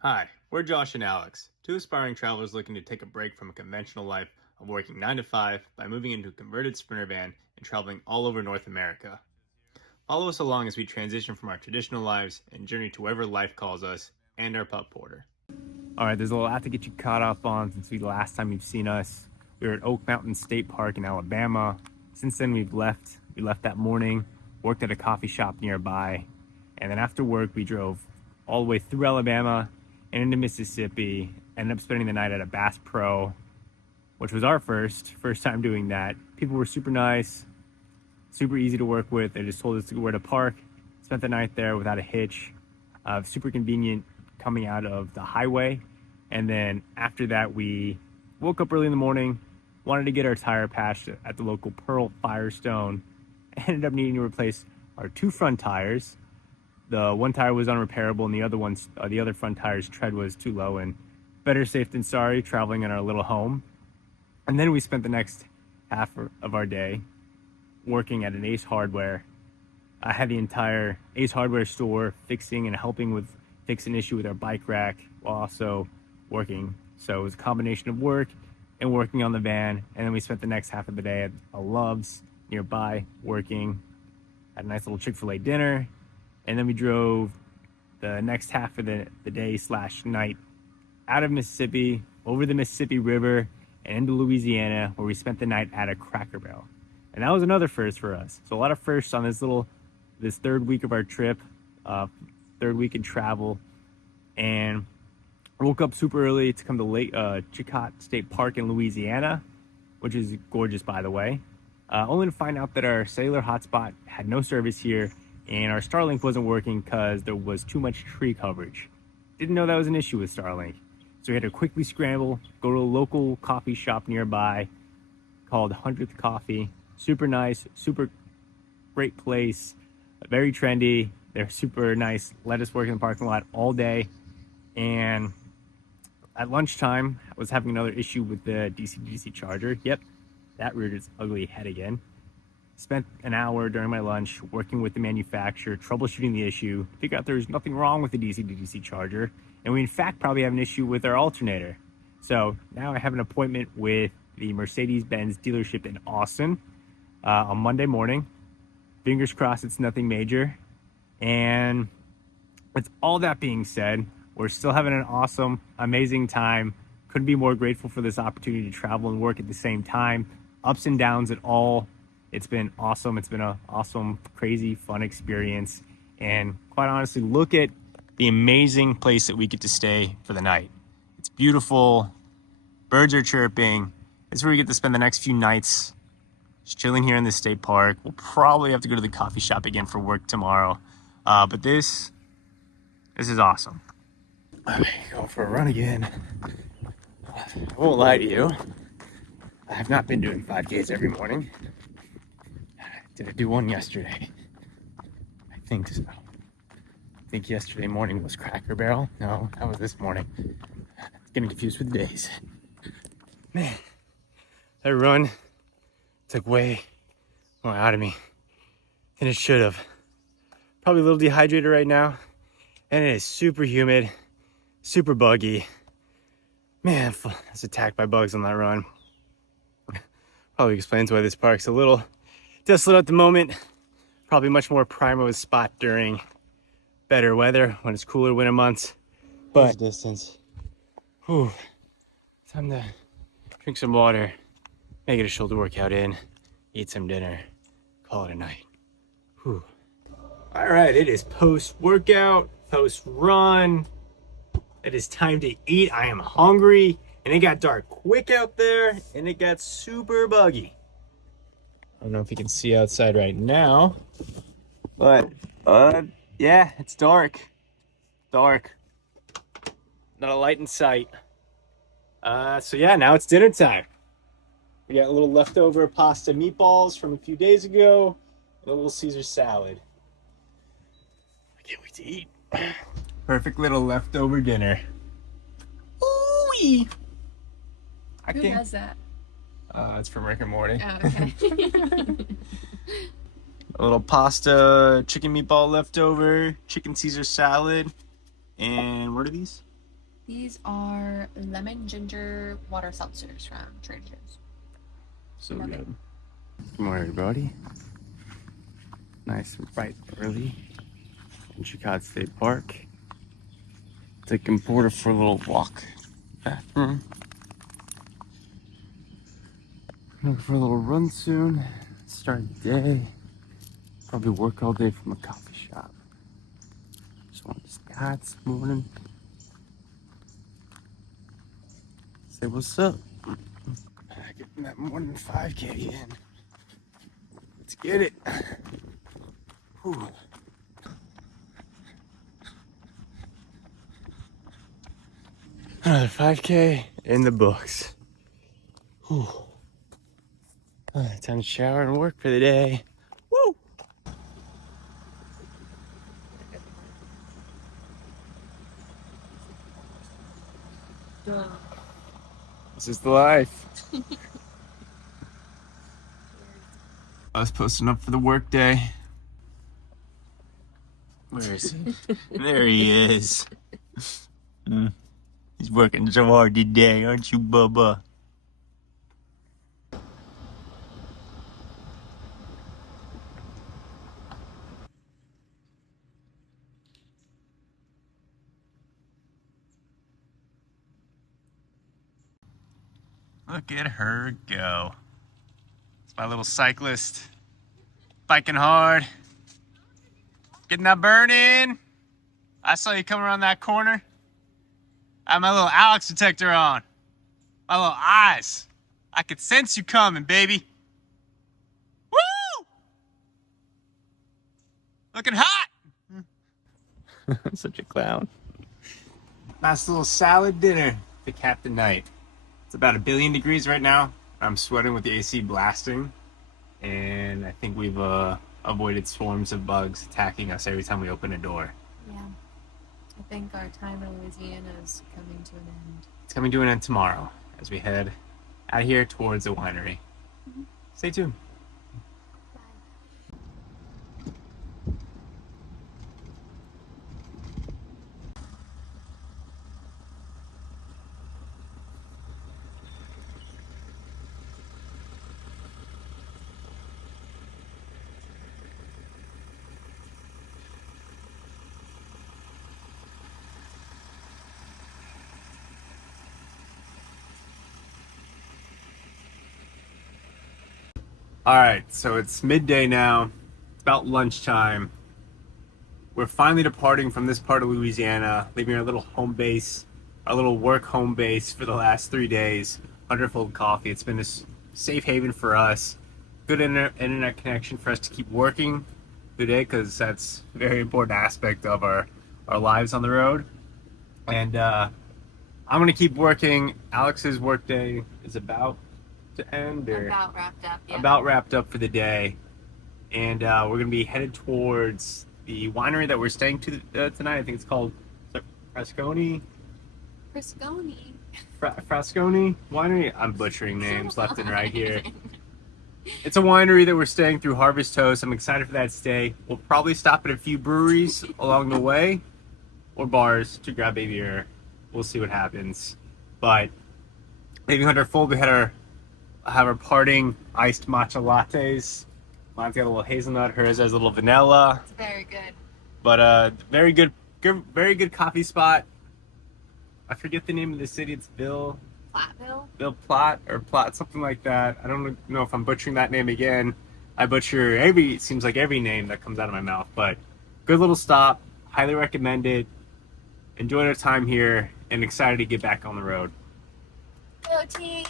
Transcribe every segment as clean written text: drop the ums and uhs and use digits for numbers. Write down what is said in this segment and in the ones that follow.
Hi, we're Josh and Alex, two aspiring travelers looking to take a break from a conventional life of working 9 to 5 by moving into a converted Sprinter van and traveling all over North America. Follow us along as we transition from our traditional lives and journey to wherever life calls us and our pup porter. All right, there's a lot to get you caught up on since the last time you've seen us. We were at Oak Mountain State Park in Alabama. Since then, we left that morning, worked at a coffee shop nearby, and then after work, we drove all the way through Alabama and into Mississippi. Ended up spending the night at a Bass Pro, which was our first time doing that. People were super nice, super easy to work with. They just told us where to park. Spent the night there without a hitch. Super convenient coming out of the highway. And then after that, we woke up early in the morning, wanted to get our tire patched at the local Pearl Firestone. Ended up needing to replace our two front tires. The one tire was unrepairable, and the other front tire's tread was too low. And better safe than sorry, traveling in our little home. And then we spent the next half of our day working at an Ace Hardware. I had the entire Ace Hardware store fixing and helping with fix an issue with our bike rack while also working. So it was a combination of work and working on the van. And then we spent the next half of the day at a Love's nearby working, had a nice little Chick-fil-A dinner. And then we drove the next half of the day/night out of Mississippi, over the Mississippi River, and into Louisiana, where we spent the night at a Cracker Barrel. And that was another first for us. So a lot of firsts on this third week of our trip, third week in travel. And I woke up super early to come to Chicot State Park in Louisiana, which is gorgeous, by the way. Only to find out that our cellular hotspot had no service here, and our Starlink wasn't working because there was too much tree coverage. Didn't know that was an issue with Starlink. So we had to quickly scramble, go to a local coffee shop nearby called 100th Coffee. Super nice, super great place, very trendy. They're super nice, let us work in the parking lot all day. And at lunchtime, I was having another issue with the DC-DC charger. Yep, that reared its ugly head again. Spent an hour during my lunch working with the manufacturer, troubleshooting the issue, figured out there's nothing wrong with the DC-DC charger, and we in fact probably have an issue with our alternator. So now I have an appointment with the Mercedes-Benz dealership in Austin on Monday morning. Fingers crossed it's nothing major. And with all that being said, we're still having an awesome, amazing time. Couldn't be more grateful for this opportunity to travel and work at the same time. Ups and downs at all. It's been awesome. It's been an awesome, crazy, fun experience. And quite honestly, look at the amazing place that we get to stay for the night. It's beautiful. Birds are chirping. It's where we get to spend the next few nights just chilling here in the state park. We'll probably have to go to the coffee shop again for work tomorrow. But this is awesome. I'm going for a run again. I won't lie to you. I have not been doing 5Ks every morning. Did I do one yesterday? I think so. I think yesterday morning was Cracker Barrel. No, that was this morning. Getting confused with the days. Man, that run took way more out of me than it should have. Probably a little dehydrated right now. And it is super humid, super buggy. Man, I was attacked by bugs on that run. Probably explains why this park's a little desolate at the moment. Probably much more prime of a spot during better weather when it's cooler winter months. But distance. Whew. Time to drink some water, make it a shoulder workout in, eat some dinner, call it a night. Whew. All right, it is post-workout, post-run. It is time to eat. I am hungry, and it got dark quick out there, and it got super buggy. I don't know if you can see outside right now, but yeah, it's dark. Dark. Not a light in sight. So yeah, now it's dinner time. We got a little leftover pasta meatballs from a few days ago, and a little Caesar salad. I can't wait to eat. Perfect little leftover dinner. Ooh-wee! Who has that? It's from Rick and Morty. Oh, okay. A little pasta, chicken meatball leftover, chicken Caesar salad, and what are these? These are lemon ginger water seltzers from Trader Joe's. So Love good. Good morning, everybody. Nice and bright early in Chicot State Park. Taking Porter for a little walk. Bathroom. Looking for a little run soon. Start the day. Probably work all day from a coffee shop. Just wanted to say hi this morning. Say what's up. Getting that morning 5K in. Let's get it. Whew. Another 5K in the books. Whew. Time to shower and work for the day. Woo! This is the life. I was posting up for the work day. Where is he? There he is. He's working so hard today, aren't you, Bubba? Look at her go. It's my little cyclist. Biking hard. Getting that burn in. I saw you coming around that corner. I had my little Alex detector on. My little eyes. I could sense you coming, baby. Woo! Looking hot. Such a clown. Nice little salad dinner to cap the night. It's about 1 billion degrees right now. I'm sweating with the AC blasting. And I think we've avoided swarms of bugs attacking us every time we open a door. Yeah. I think our time in Louisiana is coming to an end. It's coming to an end tomorrow as we head out here towards the winery. Mm-hmm. Stay tuned. All right, so it's midday now. It's about lunchtime. We're finally departing from this part of Louisiana, leaving our little home base, our little work home base for the last 3 days. Wonderful coffee. It's been a safe haven for us. Good internet connection for us to keep working today, because that's a very important aspect of our lives on the road. And I'm gonna keep working. Alex's workday is about to end, or About wrapped up, yeah. about wrapped up for the day, and we're gonna be headed towards the winery that we're staying to tonight. I think it's called Frasconi Winery. I'm butchering names left and right here. It's a winery that we're staying through Harvest Toast. I'm excited for that stay. We'll probably stop at a few breweries along the way, or bars to grab a beer. We'll see what happens. But leaving Hunter full, we had have our parting iced matcha lattes. Mine's got a little hazelnut. Hers has a little vanilla. It's very good. But very good coffee spot. I forget the name of the city. It's Bill Platt or Platt, something like that. I don't know if I'm butchering that name again. I butcher it seems like every name that comes out of my mouth. But good little stop. Highly recommend it. Enjoyed our time here and excited to get back on the road. Go team!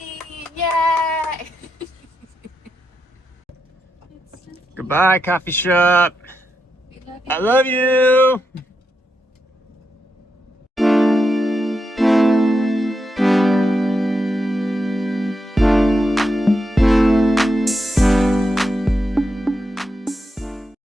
Yay! Goodbye, coffee shop. I love you.